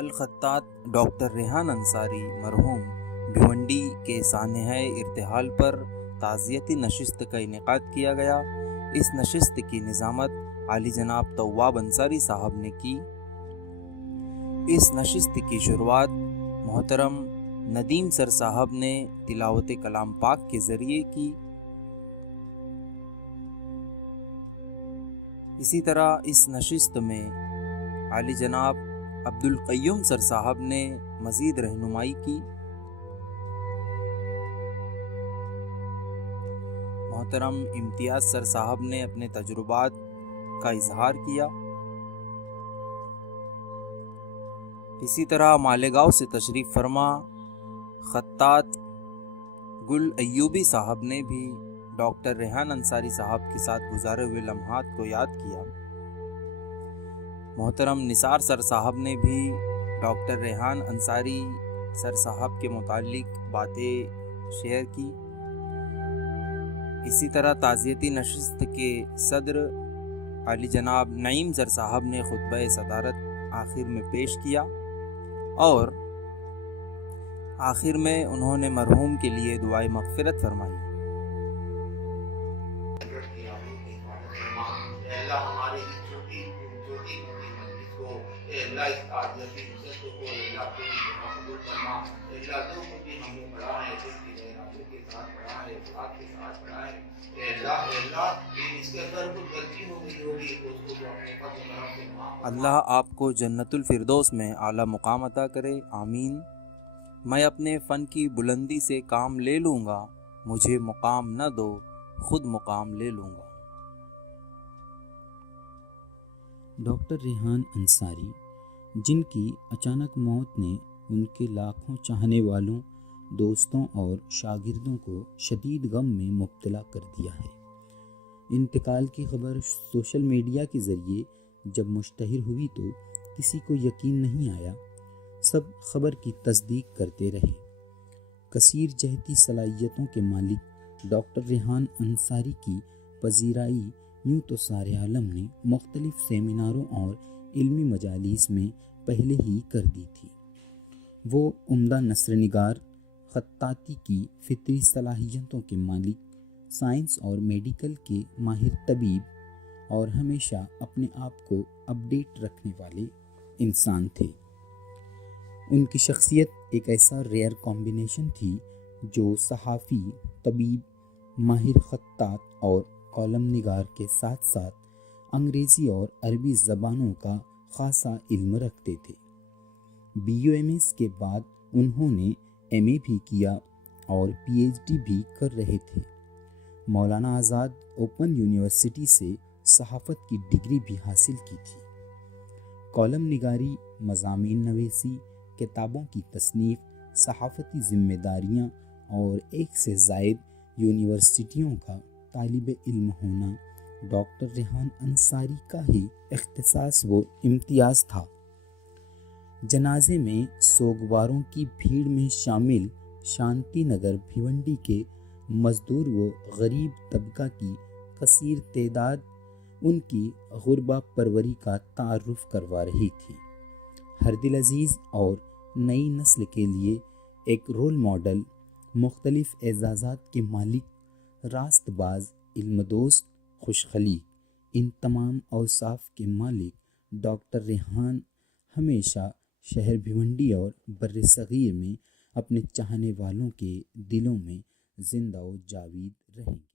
الخطاط doctor Rehan Ansari مرحوم بھیونڈی کے سانحہ ارتحال پر تعزیتی نشست کا انعقاد کیا گیا۔ اس نشست کی نظامت عالی جناب تواب انصاری صاحب نے کی۔ اس نشست کی شروعات محترم ندیم سر صاحب نے تلاوت کلام پاک کے ذریعے کی۔ اسی طرح اس نشست میں عالی جناب عبدالقیوم سر صاحب نے مزید رہنمائی کی۔ محترم امتیاز سر صاحب نے اپنے تجربات کا اظہار کیا۔ اسی طرح مالیگاؤں سے تشریف فرما خطاط گل ایوبی صاحب نے بھی ڈاکٹر ریحان انصاری صاحب کے ساتھ گزارے ہوئے لمحات کو یاد کیا۔ محترم نثار سر صاحب نے بھی ڈاکٹر ریحان انصاری سر صاحب کے متعلق باتیں شیئر کی۔ اسی طرح تعزیتی نشست کے صدر عالی جناب نعیم سر صاحب نے خطبہ صدارت آخر میں پیش کیا اور آخر میں انہوں نے مرحوم کے لیے دعائے مغفرت فرمائی۔ اللہ آپ کو جنت الفردوس میں اعلیٰ مقام عطا کرے، آمین۔ میں اپنے فن کی بلندی سے کام لے لوں گا، مجھے مقام نہ دو، خود مقام لے لوں گا۔ ڈاکٹر ریحان انصاری، جن کی اچانک موت نے ان کے لاکھوں چاہنے والوں، دوستوں اور شاگردوں کو شدید غم میں مبتلا کر دیا ہے۔ انتقال کی خبر سوشل میڈیا کے ذریعے جب مشتہر ہوئی تو کسی کو یقین نہیں آیا، سب خبر کی تصدیق کرتے رہے۔ کثیر جہتی صلاحیتوں کے مالک ڈاکٹر ریحان انصاری کی پذیرائی یوں تو سارے عالم نے مختلف سیمیناروں اور علمی مجالس میں پہلے ہی کر دی تھی۔ وہ عمدہ نثر نگار، خطاطی کی فطری صلاحیتوں کے مالک، سائنس اور میڈیکل کے ماہر طبیب اور ہمیشہ اپنے آپ کو اپڈیٹ رکھنے والے انسان تھے۔ ان کی شخصیت ایک ایسا ریئر کمبینیشن تھی جو صحافی، طبیب، ماہر خطاط اور کالم نگار کے ساتھ ساتھ انگریزی اور عربی زبانوں کا خاصا علم رکھتے تھے۔ BUMS کے بعد انہوں نے MA بھی کیا اور PhD بھی کر رہے تھے۔ مولانا آزاد اوپن یونیورسٹی سے صحافت کی ڈگری بھی حاصل کی تھی۔ کالم نگاری، مضامین نویسی، کتابوں کی تصنیف، صحافتی ذمہ داریاں اور ایک سے زائد یونیورسٹیوں کا طالب علم ہونا ڈاکٹر ریحان انصاری کا ہی اختصاص و امتیاز تھا۔ جنازے میں سوگواروں کی بھیڑ میں شامل شانتی نگر بھیونڈی کے مزدور و غریب طبقہ کی کثیر تعداد ان کی غربہ پروری کا تعارف کروا رہی تھی۔ ہر دل عزیز اور نئی نسل کے لیے ایک رول ماڈل، مختلف اعزازات کے مالک، راست باز، علم دوست، خوش خلیق، ان تمام اوصاف کے مالک ڈاکٹر ریحان ہمیشہ شہر بھیونڈی اور بر صغیر میں اپنے چاہنے والوں کے دلوں میں زندہ و جاوید رہیں۔